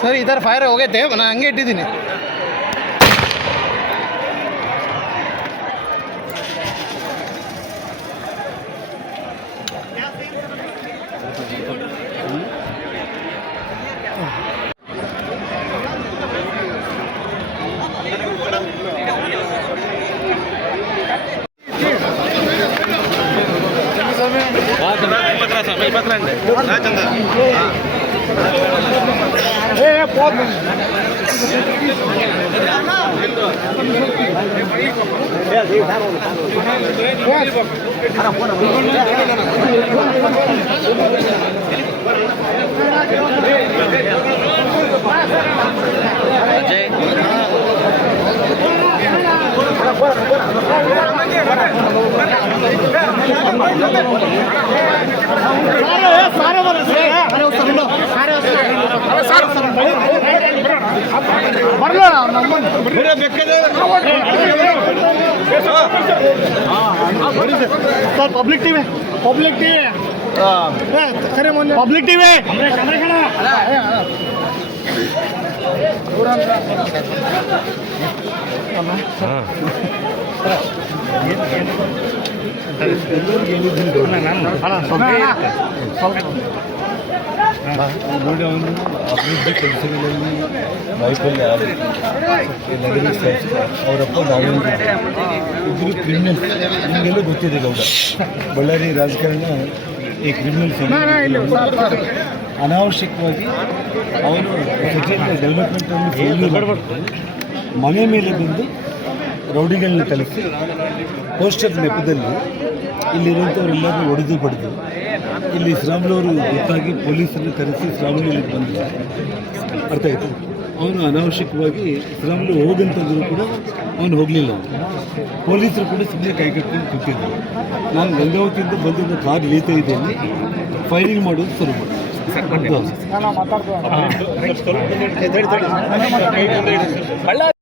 Sir ಈ ಥರ fire ಹೋಗೈತೆ ನಾನು ಹಂಗೆ ಇಟ್ಟಿದ್ದೀನಿ. पब्लिक टीवी पब्लिक टीवी ನೋಡಿ ಅವನು ಅಭಿವೃದ್ಧಿ ಕೆಲಸಗಳಲ್ಲಿ ವೈಫಲ್ಯ ನಗರ ಅವರಪ್ಪ ನಾವೇನು ಇಬ್ಬರು ಕ್ರಿಮಿನಲ್ ನಿಮಗೆಲ್ಲ ಗೊತ್ತಿದೆ ಗೌಡ ಬಳ್ಳಾರಿ ರಾಜಕಾರಣ ಈ ಕ್ರಿಮಿನಲ್ ಅನಾವಶ್ಯಕವಾಗಿ ಅವನು ಡೆವಲಪ್ಮೆಂಟನ್ನು ಮನೆ ಮೇಲೆ ಬಂದು ರೌಡಿಗಳನ್ನ ಕಲಿಸಿ ಪೋಸ್ಟರ್ ನೆಪದಲ್ಲಿ ಇಲ್ಲಿರುವಂಥವರೆಲ್ಲರೂ ಹೊಡೆದು ಬಡಿದು ಇಲ್ಲಿ ಶ್ರಾಮ್ಲವರು ಗೊತ್ತಾಗಿ ಪೊಲೀಸರನ್ನು ಕರೆಸಿ ಶ್ರಾಮ್ಲೂರಿಗೆ ಬಂದರು. ಅರ್ಥ ಆಯಿತು. ಅವನು ಅನಾವಶ್ಯಕವಾಗಿ ಶ್ರಾಮ್ಲು ಹೋಗಂತಂದರೂ ಕೂಡ ಅವನು ಹೋಗಲಿಲ್ಲ. ಪೊಲೀಸರು ಕೂಡ ಸುಮ್ಮನೆ ಕೈ ಕಟ್ಕೊಂಡು ಕೂತಿದ್ದರು. ನಾನು ಗಂಗಾವತಿಯಿಂದ ಬಂದು ಕಾರ್ ಇಳೀತಾ ಇದ್ದೇನೆ, ಫೈರಿಂಗ್ ಮಾಡೋದು ಶುರು ಮಾಡಿದೆ.